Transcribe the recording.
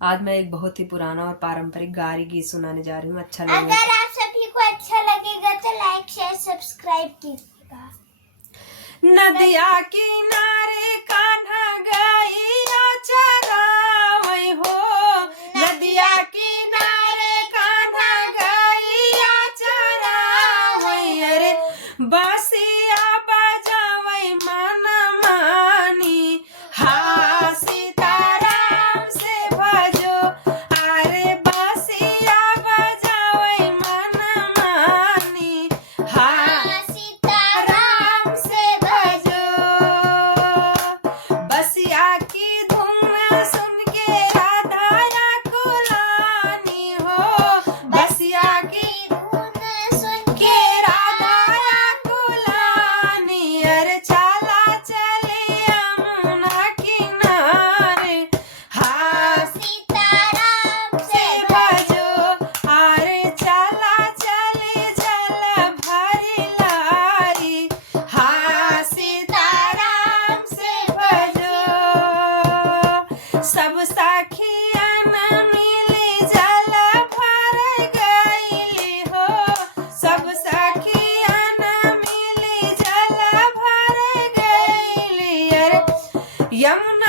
आज मैं एक बहुत ही पुराना और पारंपरिक गारी गीत सुनाने जा रही हूँ। अच्छा लगेगा। अगर आप सभी को अच्छा लगेगा तो लाइक शेयर सब्सक्राइब कीजिएगा। नदिया किनारे कान्हा गइया चरावै हो, नदिया किनारे कान्हा गइया चरावै। अरे बांसिया बजावै मन मानी, हाँ सीताराम से भजो। अरे बांसिया बजावै मन मानी, हाँ सीताराम से भजो। बसिया की धुन सुन के राधा कुलानी हो, बसिया की धुन सुन के राधा कुलानी। अरे चला चले यमुना किनारे, हाँ सीताराम से भजो। अरे चला चले जल भरी लाई, हाँ सीताराम से भजो। सब सखियन मिली जल भर गइली हो, सब सखियन मिली जल भर गइली। अरे यमुना